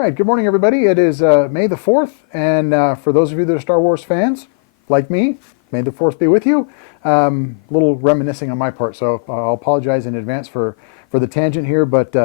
right, good morning, everybody. It is May the 4th, and for those of you that are Star Wars fans, like me, May the 4th be with you. A little reminiscing on my part, so I'll apologize in advance for the tangent here, but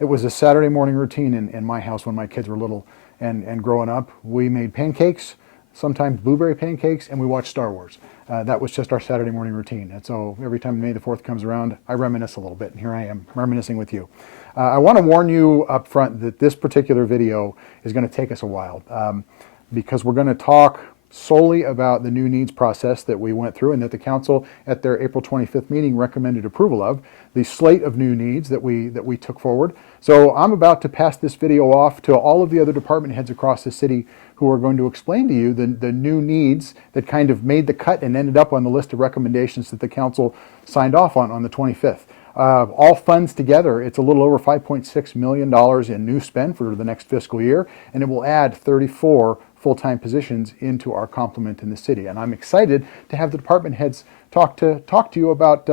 it was a Saturday morning routine in my house when my kids were little and growing up. We made pancakes, sometimes blueberry pancakes, and we watched Star Wars. That was just our Saturday morning routine, and so every time May the 4th comes around, I reminisce a little bit, and here I am reminiscing with you. I want to warn you up front that this particular video is going to take us a while because we're going to talk solely about the new needs process that we went through and that the council at their April 25th meeting recommended approval of, the slate of new needs that we took forward. So I'm about to pass this video off to all of the other department heads across the city who are going to explain to you the new needs that kind of made the cut and ended up on the list of recommendations that the council signed off on the 25th. All funds together, it's a little over $5.6 million in new spend for the next fiscal year, and it will add 34 full-time positions into our complement in the city. And I'm excited to have the department heads talk to you about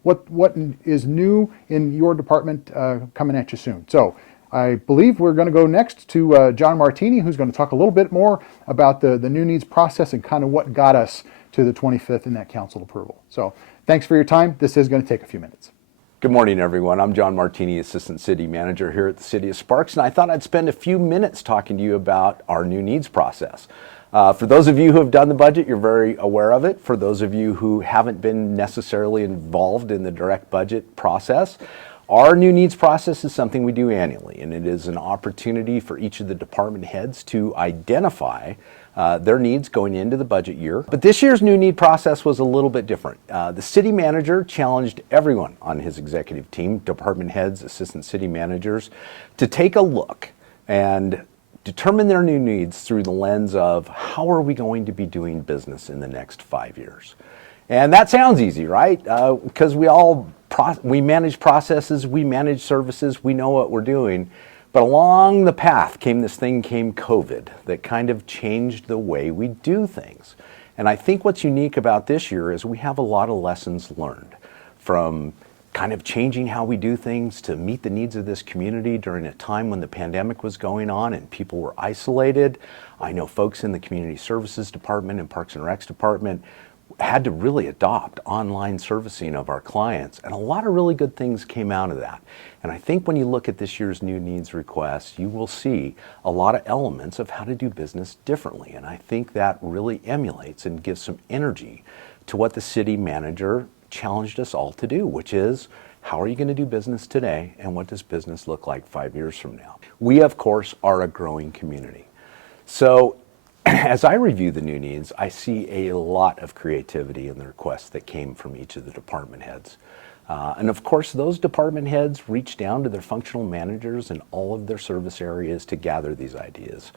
what is new in your department coming at you soon. So I believe we're going to go next to John Martini, who's going to talk a little bit more about the new needs process and kind of what got us to the 25th in that council approval. So thanks for your time. This is going to take a few minutes. Good morning, everyone. I'm John Martini, Assistant City Manager here at the City of Sparks, and I thought I'd spend a few minutes talking to you about our new needs process. For those of you who have done the budget, you're very aware of it. For those of you who haven't been necessarily involved in the direct budget process, our new needs process is something we do annually, and it is an opportunity for each of the department heads to identify their needs going into the budget year. But this year's new need process was a little bit different. The city manager challenged everyone on his executive team, department heads, assistant city managers, to take a look and determine their new needs through the lens of how are we going to be doing business in the next 5 years. And that sounds easy, right? Because we manage processes, we manage services, we know what we're doing. But along the path came COVID that kind of changed the way we do things. And I think what's unique about this year is we have a lot of lessons learned from kind of changing how we do things to meet the needs of this community during a time when the pandemic was going on and people were isolated. I know folks in the Community Services Department and Parks and Recs Department had to really adopt online servicing of our clients, and a lot of really good things came out of that. And I think when you look at this year's new needs request, you will see a lot of elements of how to do business differently. And I think that really emulates and gives some energy to what the city manager challenged us all to do, which is how are you going to do business today and what does business look like 5 years from now? We, of course, are a growing community. So as I review the new needs, I see a lot of creativity in the requests that came from each of the department heads. And of course, those department heads reach down to their functional managers in all of their service areas to gather these ideas.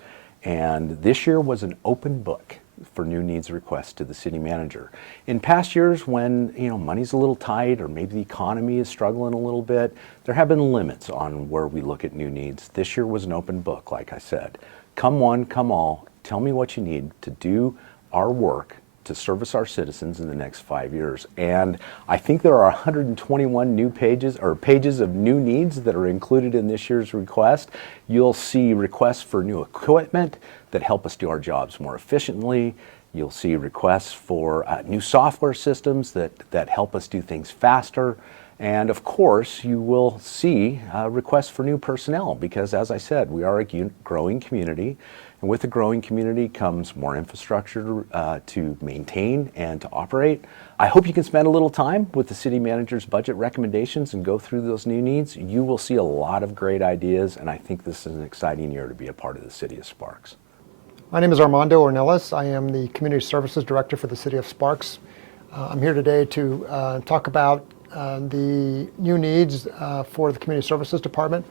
And this year was an open book for new needs requests to the city manager. In past years when money's a little tight or maybe the economy is struggling a little bit, there have been limits on where we look at new needs. This year was an open book, like I said. Come one, come all, tell me what you need to do our work to service our citizens in the next 5 years. And I think there are 121 new pages of new needs that are included in this year's request. You'll see requests for new equipment that help us do our jobs more efficiently. You'll see requests for new software systems that help us do things faster. And of course, you will see requests for new personnel because, as I said, we are a growing community. And with a growing community comes more infrastructure to maintain and to operate. I hope you can spend a little time with the city manager's budget recommendations and go through those new needs. You will see a lot of great ideas, and I think this is an exciting year to be a part of the City of Sparks. My name is Armando Ornelas. I am the Community Services Director for the City of Sparks. I'm here today to talk about the new needs for the Community Services Department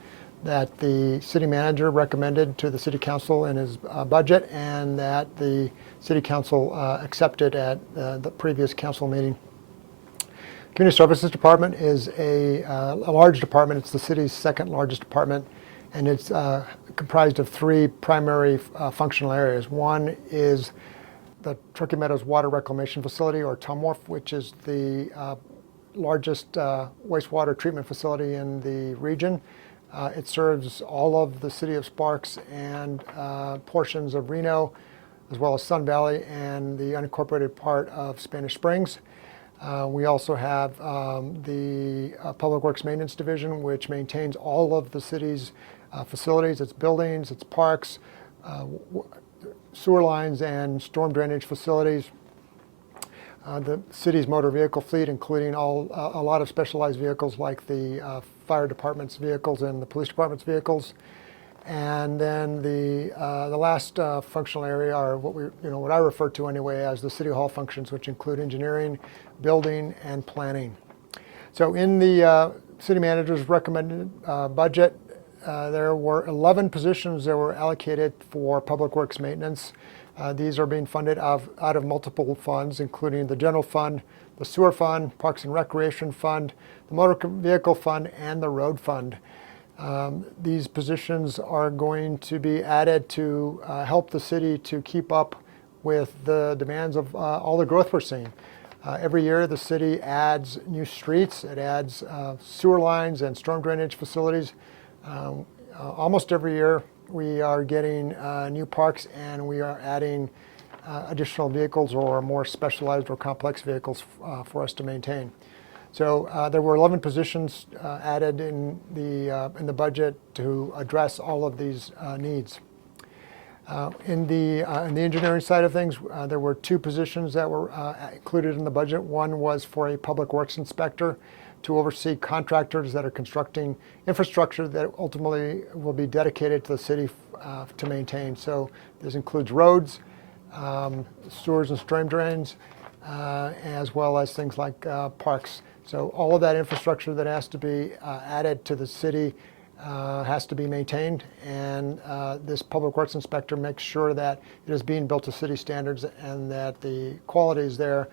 that the city manager recommended to the city council in his budget and that the city council accepted at the previous council meeting. Community Services Department is a large department. It's the city's second largest department, and it's comprised of three primary functional areas. One is the Turkey Meadows Water Reclamation Facility, or TUMWRF, which is the largest wastewater treatment facility in the region. It serves all of the city of Sparks and portions of Reno, as well as Sun Valley and the unincorporated part of Spanish Springs. We also have the Public Works Maintenance Division, which maintains all of the city's facilities, its buildings, its parks, sewer lines, and storm drainage facilities. The city's motor vehicle fleet, including a lot of specialized vehicles like the fire department's vehicles and the police department's vehicles. And then the last functional area are what I refer to anyway as the city hall functions, which include engineering, building, and planning. So in the city manager's recommended budget, there were 11 positions that were allocated for public works maintenance. These are being funded out of multiple funds, including the general fund, the sewer fund, parks and recreation fund, the motor vehicle fund, and the road fund. These positions are going to be added to help the city to keep up with the demands of all the growth we're seeing. Every year the city adds new streets, it adds sewer lines and storm drainage facilities. Almost every year we are getting new parks, and we are adding additional vehicles or more specialized or complex vehicles for us to maintain. So there were 11 positions added in the budget to address all of these needs. In the engineering side of things, there were 2 positions that were included in the budget. One was for a public works inspector to oversee contractors that are constructing infrastructure that ultimately will be dedicated to the city to maintain. So this includes roads, sewers and storm drains, as well as things like parks. So all of that infrastructure that has to be added to the city has to be maintained, and this public works inspector makes sure that it is being built to city standards and that the quality is there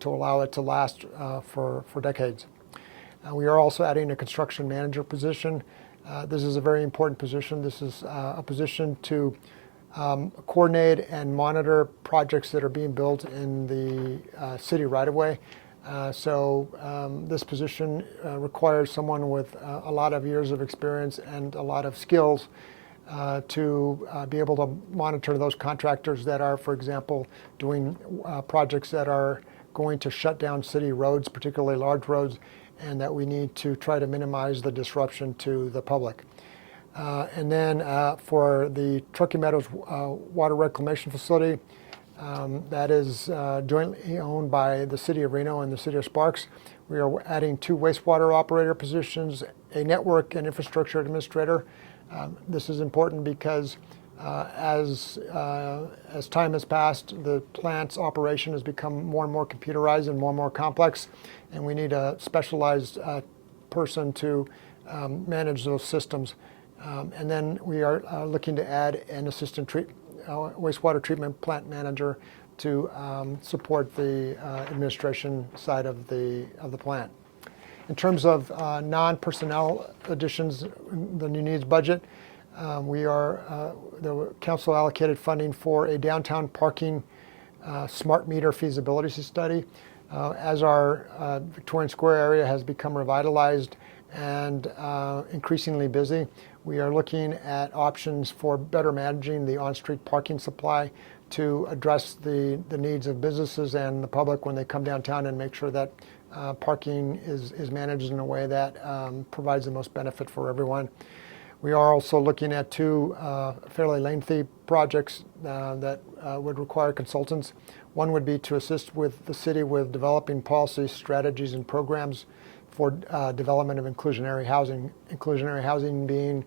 to allow it to last for decades. We are also adding a construction manager position. This is a very important position. This is a position to coordinate and monitor projects that are being built in the city right-of-way. This position requires someone with a lot of years of experience and a lot of skills to be able to monitor those contractors that are, for example, doing projects that are going to shut down city roads, particularly large roads, and that we need to try to minimize the disruption to the public. And then for the Truckee Meadows Water Reclamation Facility, that is jointly owned by the City of Reno and the City of Sparks, we are adding 2 wastewater operator positions, a network and infrastructure administrator. This is important because as time has passed, the plant's operation has become more and more computerized and more complex, and we need a specialized person to manage those systems. And then we are looking to add an assistant wastewater treatment plant manager to support the administration side of the plant. In terms of non-personnel additions in the new needs budget, the council allocated funding for a downtown parking smart meter feasibility study. As our Victorian Square area has become revitalized and increasingly busy, we are looking at options for better managing the on-street parking supply to address the needs of businesses and the public when they come downtown, and make sure that parking is managed in a way that provides the most benefit for everyone. We are also looking at 2 fairly lengthy projects that would require consultants. One would be to assist with the city with developing policies, strategies, and programs for development of inclusionary housing. Inclusionary housing being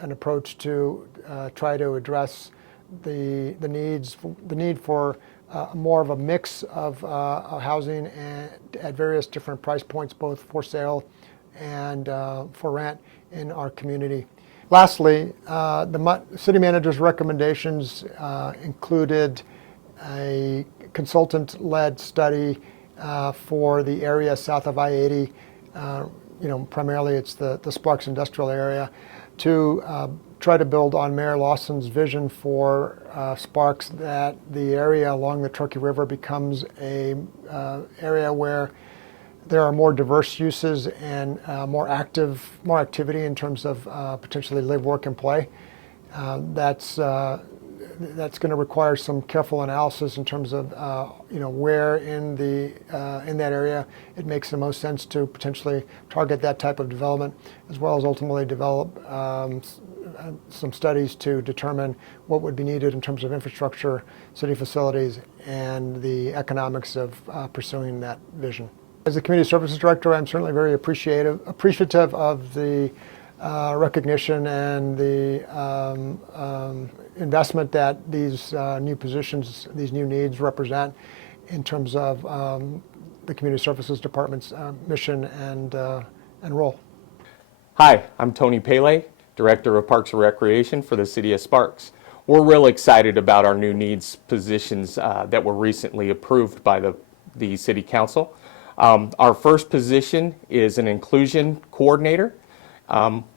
an approach to try to address the need for more of a mix of housing at various different price points, both for sale and for rent in our community. Lastly, the city manager's recommendations included a consultant-led study for the area south of I-80. Primarily it's the Sparks industrial area, to try to build on Mayor Lawson's vision for Sparks, that the area along the Truckee River becomes a area where there are more diverse uses and more activity in terms of potentially live, work, and play. That's going to require some careful analysis in terms of where in that area it makes the most sense to potentially target that type of development, as well as ultimately develop some studies to determine what would be needed in terms of infrastructure, city facilities, and the economics of pursuing that vision. As the Community Services Director, I'm certainly very appreciative of the recognition and the investment that these new positions, these new needs represent in terms of the Community Services Department's mission and role. Hi, I'm Tony Pele, Director of Parks and Recreation for the City of Sparks. We're real excited about our new needs positions that were recently approved by the City Council. Our first position is an inclusion coordinator.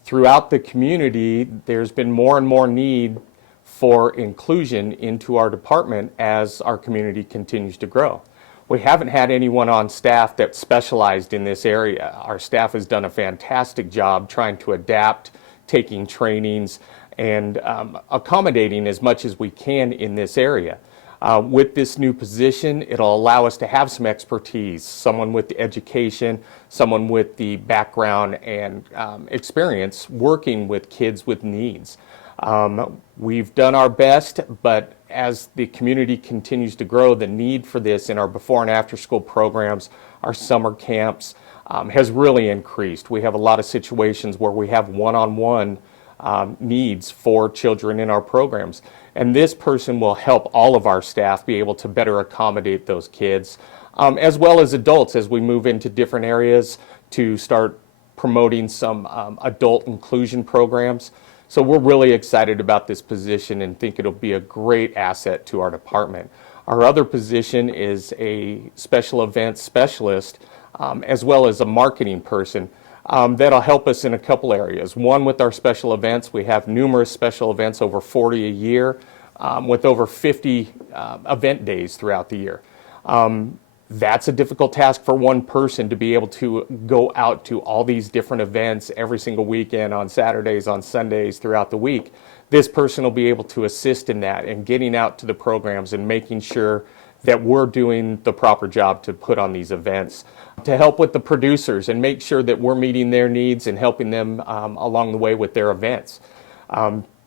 Throughout the community, there's been more and more need for inclusion into our department as our community continues to grow. We haven't had anyone on staff that specialized in this area. Our staff has done a fantastic job trying to adapt, taking trainings, and accommodating as much as we can in this area. With this new position, it'll allow us to have some expertise, someone with the education, someone with the background and experience working with kids with needs. We've done our best, but as the community continues to grow, the need for this in our before and after school programs, our summer camps, has really increased. We have a lot of situations where we have one-on-one needs for children in our programs. And this person will help all of our staff be able to better accommodate those kids, as well as adults as we move into different areas to start promoting some adult inclusion programs. So we're really excited about this position and think it'll be a great asset to our department. Our other position is a special events specialist, as well as a marketing person. That'll help us in a couple areas. One, with our special events, we have numerous special events, over 40 a year, with over 50 event days throughout the year. That's a difficult task for one person to be able to go out to all these different events every single weekend, on Saturdays, on Sundays, throughout the week. This person will be able to assist in that and getting out to the programs and making sure that we're doing the proper job to put on these events, to help with the producers and make sure that we're meeting their needs and helping them along the way with their events.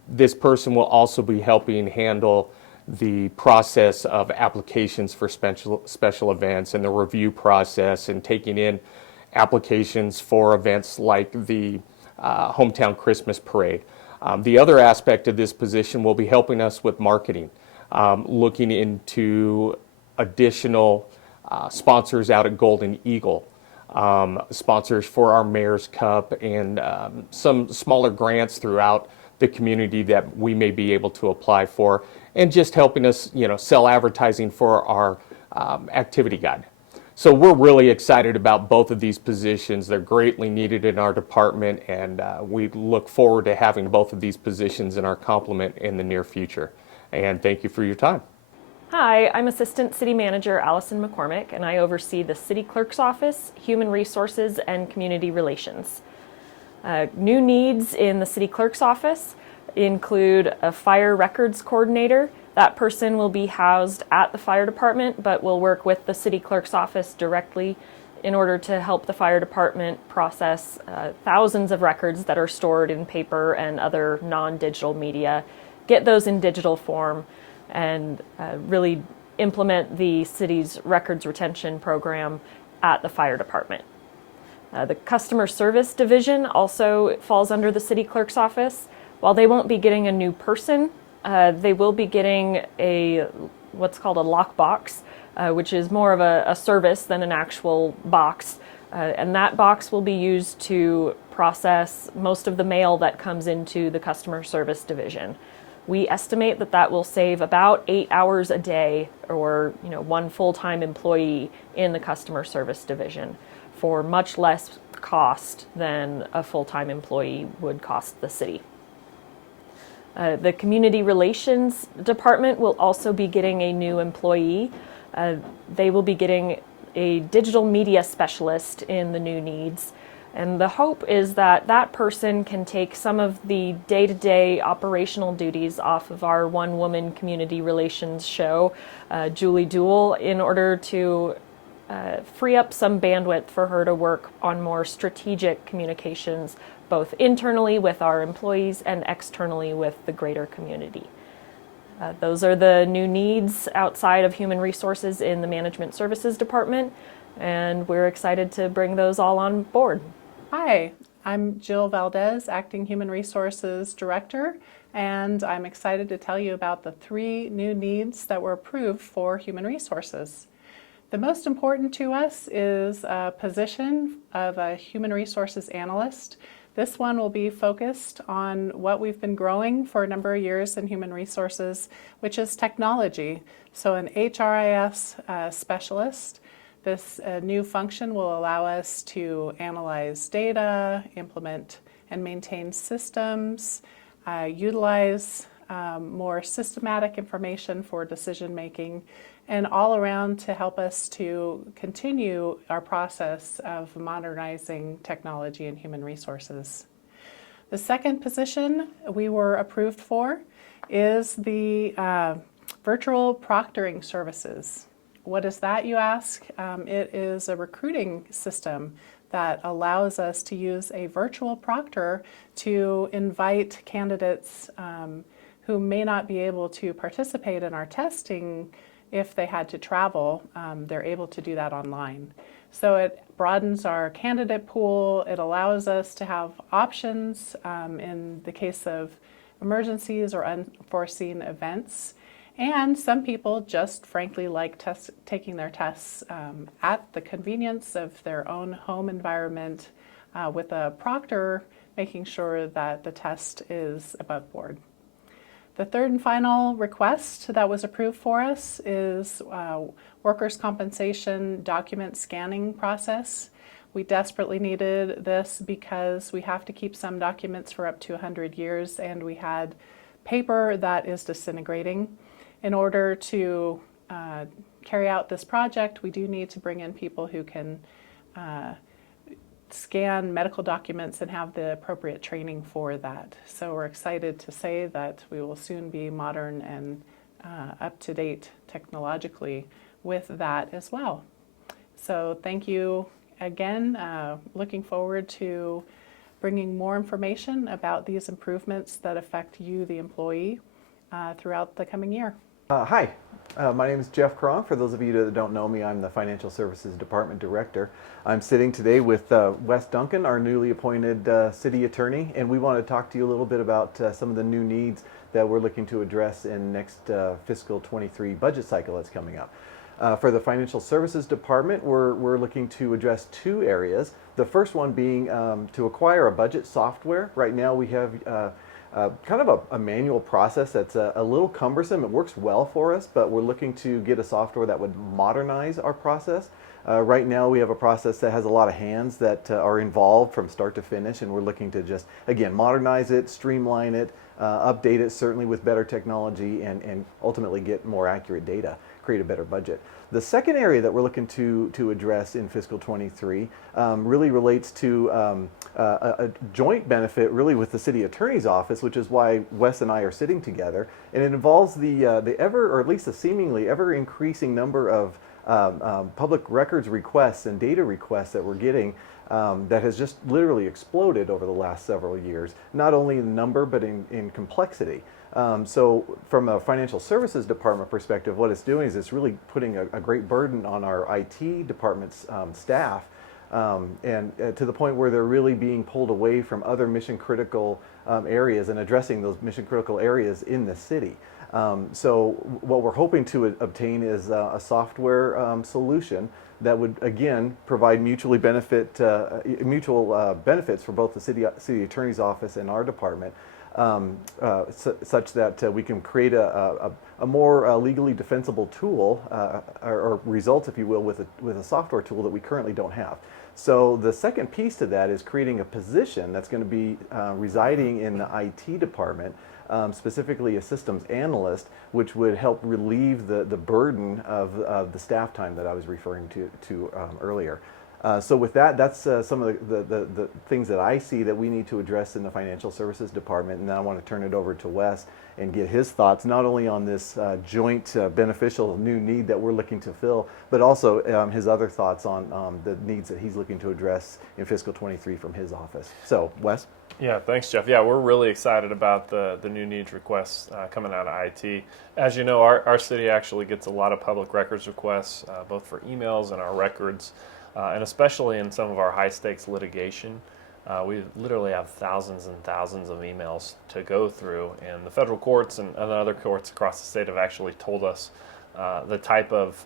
This person will also be helping handle the process of applications for special events and the review process and taking in applications for events like the Hometown Christmas Parade. The other aspect of this position will be helping us with marketing, looking into additional sponsors out at Golden Eagle, sponsors for our Mayor's Cup, and some smaller grants throughout the community that we may be able to apply for, and just helping us, sell advertising for our activity guide. So we're really excited about both of these positions. They're greatly needed in our department, and we look forward to having both of these positions in our complement in the near future. And thank you for your time. Hi, I'm Assistant City Manager Allison McCormick, and I oversee the City Clerk's Office, Human Resources, and Community Relations. New needs in the City Clerk's Office include a fire records coordinator. That person will be housed at the fire department, but will work with the City Clerk's Office directly in order to help the fire department process thousands of records that are stored in paper and other non-digital media, get those in digital form, and really implement the city's records retention program at the fire department. The customer service division also falls under the City Clerk's Office. While they won't be getting a new person, they will be getting what's called a lockbox, which is more of a service than an actual box. And that box will be used to process most of the mail that comes into the customer service division. We estimate that will save about 8 hours a day, or one full-time employee in the customer service division, for much less cost than a full-time employee would cost the city. The Community Relations Department will also be getting a new employee. They will be getting a digital media specialist in the new needs. And the hope is that that person can take some of the day-to-day operational duties off of our one-woman community relations show, Julie Duell, in order to free up some bandwidth for her to work on more strategic communications, both internally with our employees and externally with the greater community. Those are the new needs outside of human resources in the Management Services Department, and we're excited to bring those all on board. Hi, I'm Jill Valdez, Acting Human Resources Director, and I'm excited to tell you about the 3 new needs that were approved for human resources. The most important to us is a position of a human resources analyst. This one will be focused on what we've been growing for a number of years in human resources, which is technology. So an HRIS specialist. This new function will allow us to analyze data, implement and maintain systems, utilize more systematic information for decision making, and all around to help us to continue our process of modernizing technology and human resources. The second position we were approved for is the virtual proctoring services. What is that, you ask? It is a recruiting system that allows us to use a virtual proctor to invite candidates who may not be able to participate in our testing if they had to travel. They're able to do that online. So it broadens our candidate pool. It allows us to have options in the case of emergencies or unforeseen events. And some people just frankly like taking their tests at the convenience of their own home environment with a proctor, making sure that the test is above board. The third and final request that was approved for us is workers' compensation document scanning process. We desperately needed this because we have to keep some documents for up to 100 years, and we had paper that is disintegrating. In order to carry out this project, we do need to bring in people who can scan medical documents and have the appropriate training for that. So we're excited to say that we will soon be modern and up to date technologically with that as well. So thank you again. Looking forward to bringing more information about these improvements that affect you, the employee, throughout the coming year. Hi, my name is Jeff Cronk. For those of you that don't know me, I'm the Financial Services Department Director. I'm sitting today with Wes Duncan, our newly appointed City Attorney, and we want to talk to you a little bit about some of the new needs that we're looking to address in next fiscal 23 budget cycle that's coming up. For the Financial Services Department, we're looking to address 2 areas. The first one being to acquire a budget software. Right now we have kind of a manual process that's a little cumbersome. It works well for us, but we're looking to get a software that would modernize our process. Right now we have a process that has a lot of hands that are involved from start to finish, and we're looking to just, again, modernize it, streamline it, update it certainly with better technology, and ultimately get more accurate data, create a better budget. The second area that we're looking to address in fiscal 23 really relates to a joint benefit really with the City Attorney's Office, which is why Wes and I are sitting together, and it involves the ever, or at least a seemingly ever increasing number of public records requests and data requests that we're getting that has just literally exploded over the last several years, not only in number but in complexity. So from a Financial Services Department perspective, what it's doing is it's really putting a great burden on our IT department's staff, and to the point where they're really being pulled away from other mission critical areas and addressing those mission critical areas in the city. So what we're hoping to obtain is a software solution that would again provide mutual benefits for both the city attorney's office and our department, such that we can create a more legally defensible tool or results, if you will, with a software tool that we currently don't have. So the second piece to that is creating a position that's going to be residing in the IT department specifically a systems analyst, which would help relieve the burden of the staff time that I was referring to earlier. So with that, that's some of the things that I see that we need to address in the Financial Services Department. And then I want to turn it over to Wes and get his thoughts, not only on this joint beneficial new need that we're looking to fill, but also his other thoughts on the needs that he's looking to address in fiscal 23 from his office. So, Wes? Yeah, thanks, Jeff. Yeah, we're really excited about the new needs requests coming out of IT. As you know, our city actually gets a lot of public records requests, both for emails and our records, and especially in some of our high-stakes litigation. We literally have thousands and thousands of emails to go through, and the federal courts and other courts across the state have actually told us the type of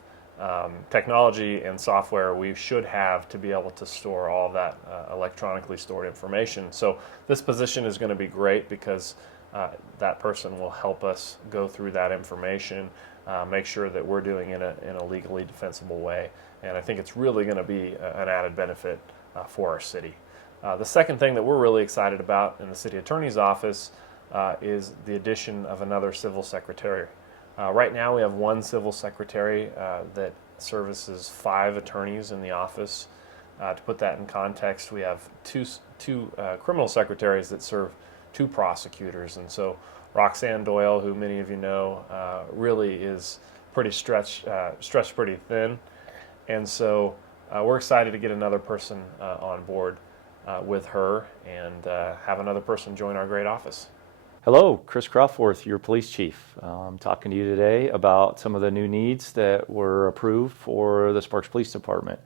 technology and software we should have to be able to store all of that electronically stored information. So this position is going to be great because that person will help us go through that information, make sure that we're doing it in a legally defensible way. And I think it's really going to be an added benefit for our city. The second thing that we're really excited about in the city attorney's office is the addition of another civil secretary. Right now we have one civil secretary that services 5 attorneys in the office. To put that in context, we have two criminal secretaries that serve 2 prosecutors. And so Roxanne Doyle, who many of you know, really is pretty stretched pretty thin. And so we're excited to get another person on board with her and have another person join our great office. Hello, Chris Crawforth, your police chief. I'm talking to you today about some of the new needs that were approved for the Sparks Police Department.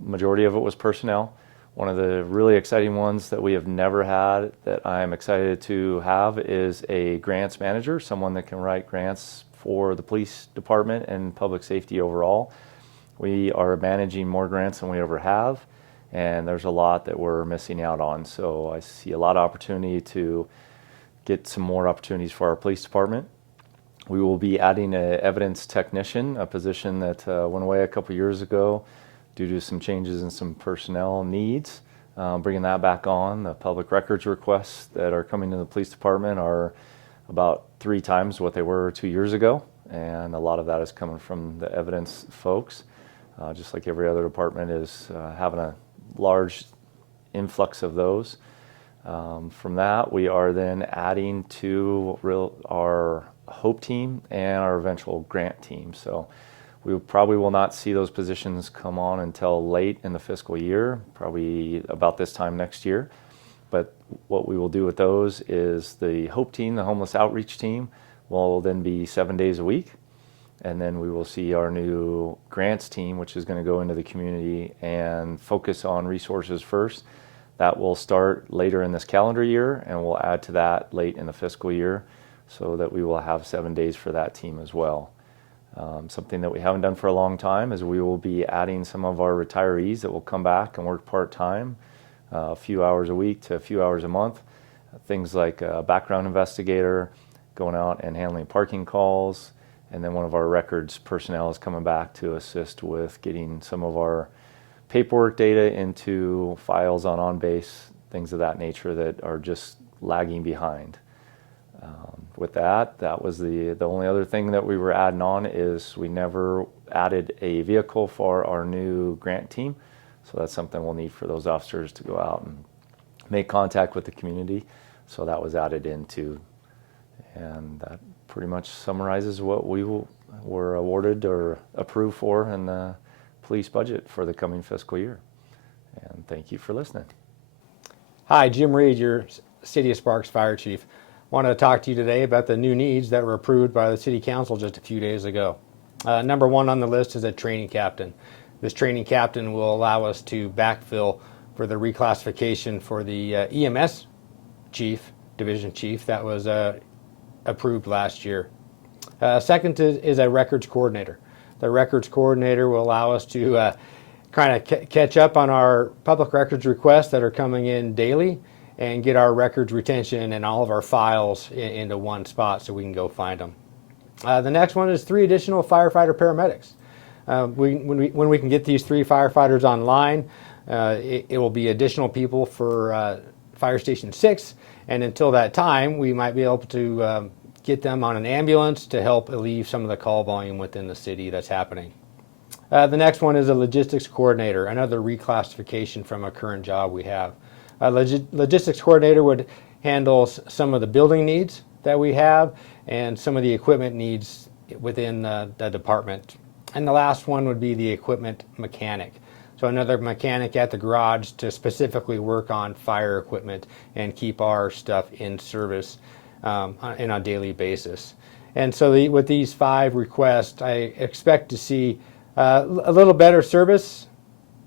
Majority of it was personnel. One of the really exciting ones that we have never had that I'm excited to have is a grants manager, someone that can write grants for the police department and public safety overall. We are managing more grants than we ever have, and there's a lot that we're missing out on. So I see a lot of opportunity to get some more opportunities for our police department. We will be adding an evidence technician, a position that went away a couple years ago due to some changes in some personnel needs. Bringing that back on. The public records requests that are coming to the police department are about 3 times what they were 2 years ago, and a lot of that is coming from the evidence folks. Just like every other department is having a large influx of those. From that, we are then adding to our HOPE team and our eventual grant team. So we probably will not see those positions come on until late in the fiscal year, probably about this time next year. But what we will do with those is the HOPE team, the homeless outreach team, will then be 7 days a week. And then we will see our new grants team, which is going to go into the community and focus on resources first. That will start later in this calendar year, and we'll add to that late in the fiscal year so that we will have 7 days for that team as well. Something that we haven't done for a long time is we will be adding some of our retirees that will come back and work part-time, a few hours a week to a few hours a month. Things like a background investigator, going out and handling parking calls, and then one of our records personnel is coming back to assist with getting some of our paperwork data into files on OnBase, things of that nature that are just lagging behind. With that was the only other thing that we were adding on is we never added a vehicle for our new grant team. So that's something we'll need for those officers to go out and make contact with the community. So that was added into, and that pretty much summarizes what we were awarded or approved for in the police budget for the coming fiscal year. And thank you for listening. Hi, Jim Reed, your City of Sparks Fire Chief. Wanted to talk to you today about the new needs that were approved by the City Council just a few days ago. Number 1 on the list is a training captain. This training captain will allow us to backfill for the reclassification for the EMS chief, division chief, that was approved last year. Second is a records coordinator. The records coordinator will allow us to kind of catch up on our public records requests that are coming in daily and get our records retention and all of our files into one spot so we can go find them. The next one is 3 additional firefighter paramedics. When we can get these 3 firefighters online, it will be additional people for Fire Station 6 And until that time, we might be able to get them on an ambulance to help alleviate some of the call volume within the city that's happening. The next one is a logistics coordinator, another reclassification from a current job we have. A logistics coordinator would handle some of the building needs that we have and some of the equipment needs within the department. And the last one would be the equipment mechanic. So another mechanic at the garage to specifically work on fire equipment and keep our stuff in service on a daily basis. And so with these 5 requests, I expect to see a little better service,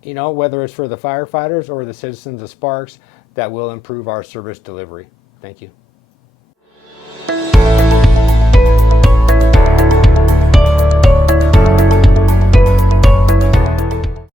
whether it's for the firefighters or the citizens of Sparks, that will improve our service delivery. Thank you.